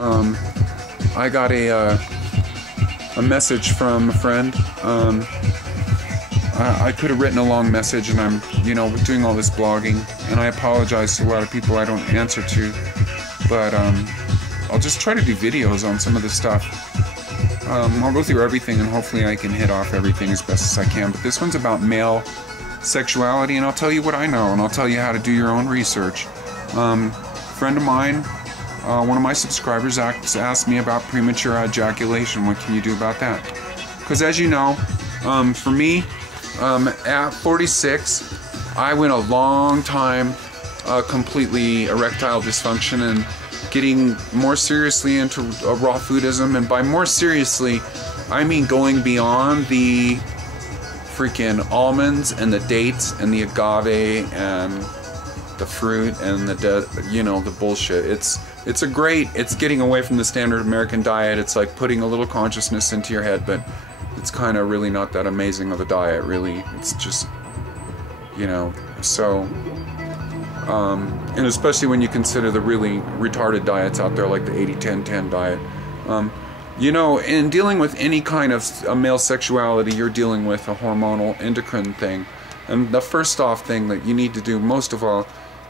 I got a message from a friend. I could have written a long message, and I'm, doing all this blogging, and I apologize to a lot of people I don't answer to, but I'll just try to do videos on some of this stuff. I'll go through everything, and hopefully I can hit off everything as best as I can, but this one's about male sexuality, and I'll tell you what I know, and I'll tell you how to do your own research. Friend of mine, one of my subscribers asked me about premature ejaculation. What can you do about that? Because as you know, for me, at 46, I went a long time completely erectile dysfunction and getting more seriously into raw foodism. And by more seriously, I mean going beyond the freaking almonds and the dates and the agave and the fruit and the bullshit. It's getting away from the standard American diet. It's like putting a little consciousness into your head, but it's kind of really not that amazing of a diet, really. It's just, so, and especially when you consider the really retarded diets out there, like the 80-10-10 diet. In dealing with any kind of male sexuality, you're dealing with a hormonal endocrine thing. And the first off thing that you need to do most of all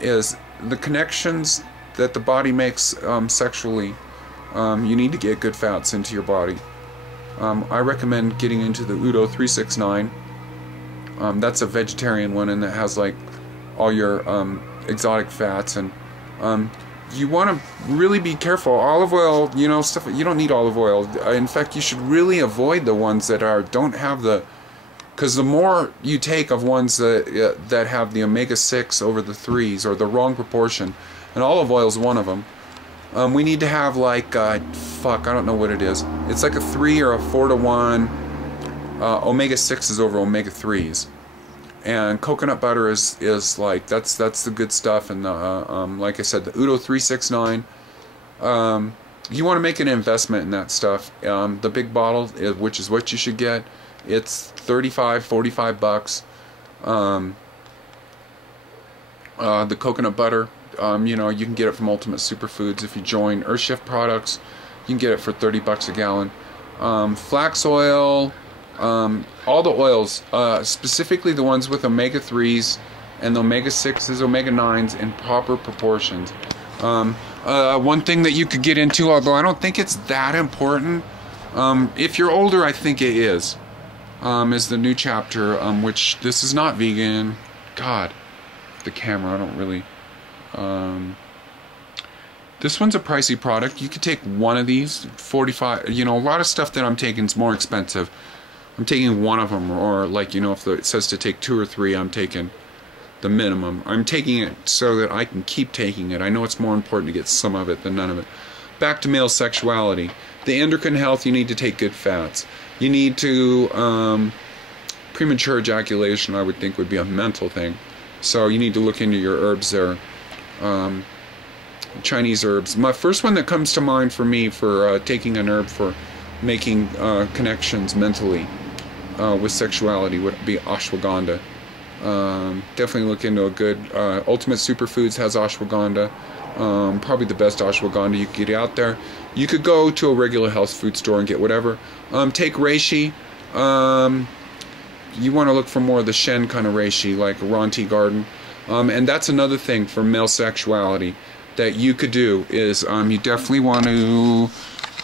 is the connections that the body makes sexually. You need to get good fats into your body. I recommend getting into the Udo 369. That's a vegetarian one, and that has like all your exotic fats, and you want to really be careful. Olive oil, stuff, you don't need olive oil. In fact, you should really avoid the ones that don't have the, because the more you take of ones that have the omega-6 over the 3s, or the wrong proportion, and olive oil is one of them. We need to have like, I don't know what it is. It's like a 3 or a 4 to 1. Omega-6 is over omega-3s. And coconut butter is like, that's the good stuff. And like I said, the Udo 369. You want to make an investment in that stuff. The big bottle, which is what you should get, it's $35-45. The coconut butter, you can get it from Ultimate Superfoods. If you join Earthshift Products, you can get it for $30 a gallon. Flax oil, all the oils, specifically the ones with omega-3s and the omega-6s, omega-9s in proper proportions. One thing that you could get into, although I don't think it's that important, if you're older, I think it is the new chapter, which this is not vegan. God, the camera, I don't really... this one's a pricey product. You could take one of these, 45, a lot of stuff that I'm taking is more expensive. I'm taking one of them, or like, if it says to take 2 or 3, I'm taking the minimum. I'm taking it so that I can keep taking it. I know it's more important to get some of it than none of it. Back to male sexuality. The endocrine health, you need to take good fats. You need to, premature ejaculation, I would think, would be a mental thing. So you need to look into your herbs there. Chinese herbs. My first one that comes to mind for me for taking an herb for making connections mentally with sexuality would be ashwagandha. Definitely look into a good Ultimate Superfoods has ashwagandha. Probably the best ashwagandha you could get out there. You could go to a regular health food store and get whatever. Take reishi. You want to look for more of the Shen kind of reishi, like a Ron-T Garden. And that's another thing for male sexuality that you could do is you definitely want to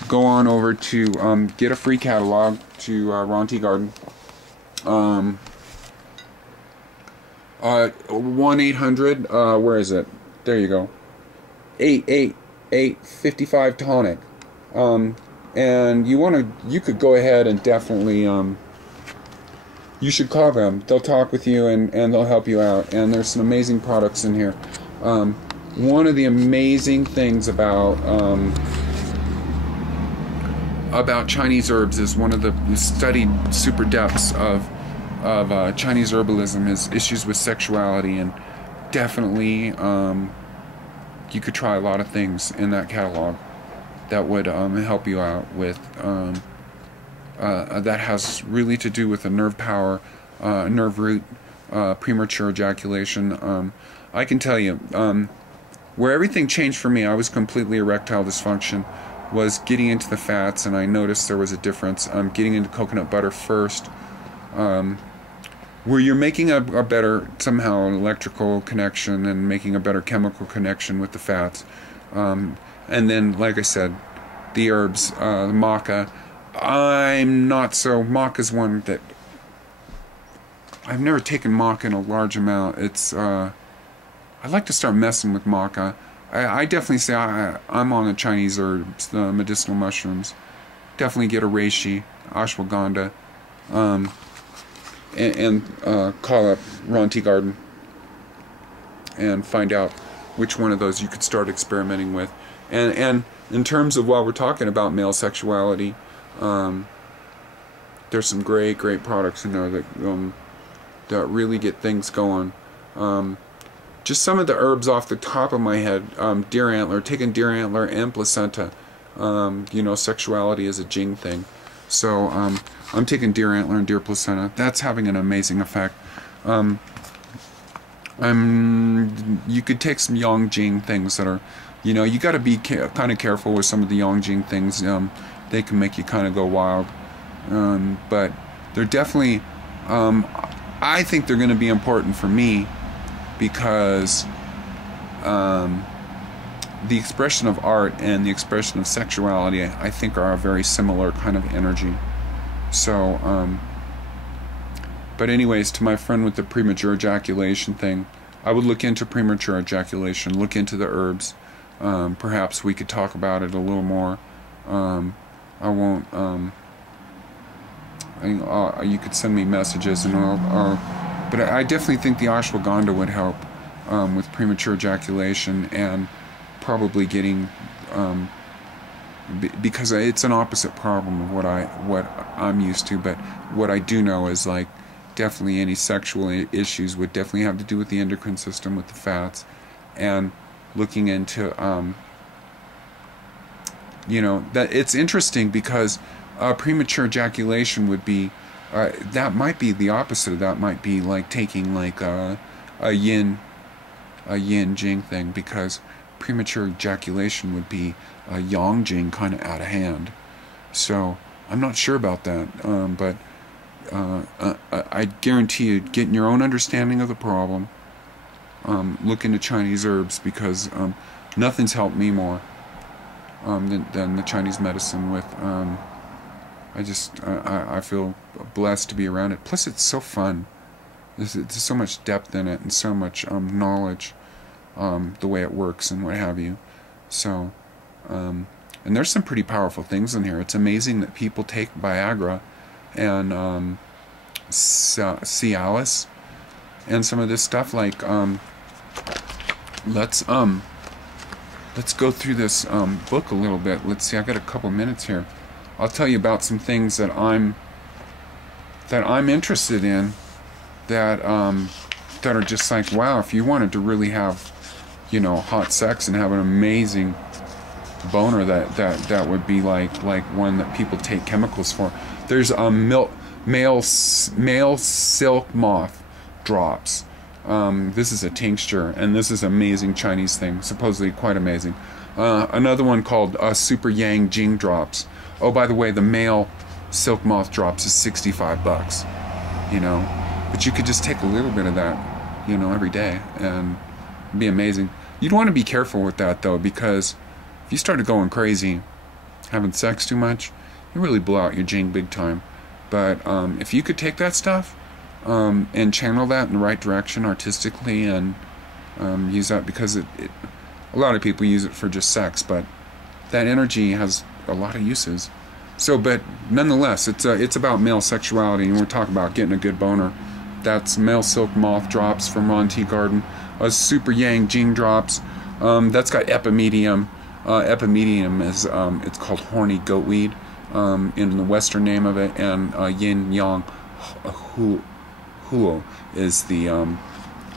go on over to get a free catalog to Ron-T Garden. 1-800, where is it? There you go. 888-55 tonic. And you could go ahead and definitely you should call them. They'll talk with you and they'll help you out. And there's some amazing products in here. One of the amazing things about Chinese herbs is one of the studied super depths of Chinese herbalism is issues with sexuality, and definitely you could try a lot of things in that catalog that would help you out with that has really to do with the nerve power, nerve root, premature ejaculation. I can tell you, where everything changed for me, I was completely erectile dysfunction. was getting into the fats, and I noticed there was a difference. Getting into coconut butter first, where you're making a better, somehow, electrical connection and making a better chemical connection with the fats. And then, like I said, the herbs, the maca. I'm not so... Maca's one that... I've never taken maca in a large amount. It's... I'd like to start messing with maca. I definitely say I'm on the Chinese herbs, the medicinal mushrooms. Definitely get a reishi, ashwagandha, and call up Ron Tea Garden and find out which one of those you could start experimenting with. And in terms of while we're talking about male sexuality, there's some great products in there that really get things going. Just some of the herbs off the top of my head, deer antler, taking deer antler and placenta. You know, sexuality is a Jing thing. So I'm taking deer antler and deer placenta. That's having an amazing effect. You could take some Yang Jing things that are, you know, you got to be kind of careful with some of the Yang Jing things. They can make you kind of go wild. But they're definitely, I think they're going to be important for me, because the expression of art and the expression of sexuality, I think, are a very similar kind of energy. So, but anyways, to my friend with the premature ejaculation thing, I would look into premature ejaculation, look into the herbs. Perhaps we could talk about it a little more. I won't, you could send me messages and but I definitely think the ashwagandha would help with premature ejaculation, and probably getting, because it's an opposite problem of what I'm used to. But what I do know is, like, definitely any sexual issues would definitely have to do with the endocrine system, with the fats, and looking into, you know, that it's interesting because premature ejaculation would be, that might be the opposite of that. Might be like taking like a yin Jing thing, because premature ejaculation would be a Yang Jing kind of out of hand. So I'm not sure about that, but I guarantee you, getting your own understanding of the problem, look into Chinese herbs, because nothing's helped me more than the Chinese medicine. With I feel blessed to be around it. Plus, it's so fun. There's so much depth in it, and so much knowledge, the way it works and what have you. So, and there's some pretty powerful things in here. It's amazing that people take Viagra and Cialis and some of this stuff. Like, let's go through this book a little bit. Let's see. I got a couple minutes here. I'll tell you about some things that I'm interested in, that are just like, wow, if you wanted to really have, you know, hot sex and have an amazing boner, that would be like one that people take chemicals for. There's male silk moth drops. This is a tincture, and this is an amazing Chinese thing, supposedly quite amazing. Another one called Super Yang Jing drops. Oh, by the way, the male silk moth drops is $65, you know. But you could just take a little bit of that, you know, every day, and it'd be amazing. You'd want to be careful with that, though, because if you started going crazy, having sex too much, you really blow out your Jing big time. But if you could take that stuff and channel that in the right direction artistically, and use that, because a lot of people use it for just sex, but that energy has a lot of uses. So, but nonetheless, it's about male sexuality, and we're talking about getting a good boner. That's male silk moth drops from Ron Tea Garden. Super Yang Jing drops. That's got epimedium. Epimedium is it's called horny goatweed in the Western name of it, and yin yang huo is the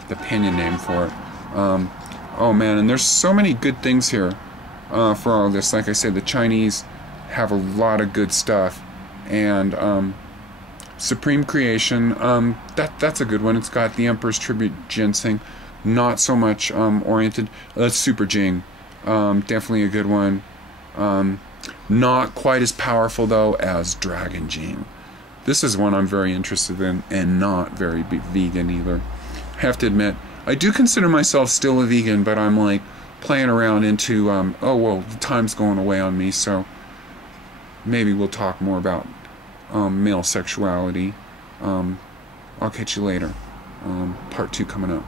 pinyin name for it. Oh man, and there's so many good things here for all of this. Like I said, the Chinese have a lot of good stuff, and Supreme Creation, that's a good one. It's got the Emperor's Tribute Ginseng, not so much oriented. That's Super Jing, definitely a good one. Not quite as powerful though as Dragon Gene. This is one I'm very interested in, and not very vegan either. I have to admit, I do consider myself still a vegan, but I'm like playing around into, oh well, the time's going away on me, so maybe we'll talk more about male sexuality. I'll catch you later. Part 2 coming up.